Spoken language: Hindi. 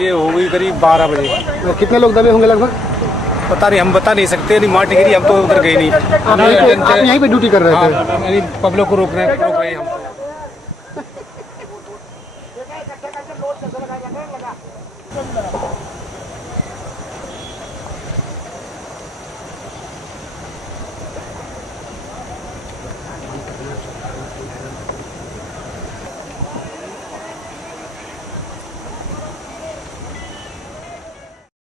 ये हो गई करीब 12 बजे। तो कितने लोग दबे होंगे लगभग? पता नहीं, हम बता नहीं सकते। नहीं माटी गिरी, हम तो उधर गए नहीं। आप यहीं पे ड्यूटी कर रहे थे? पब्लिक को रोक रहे हैं हम।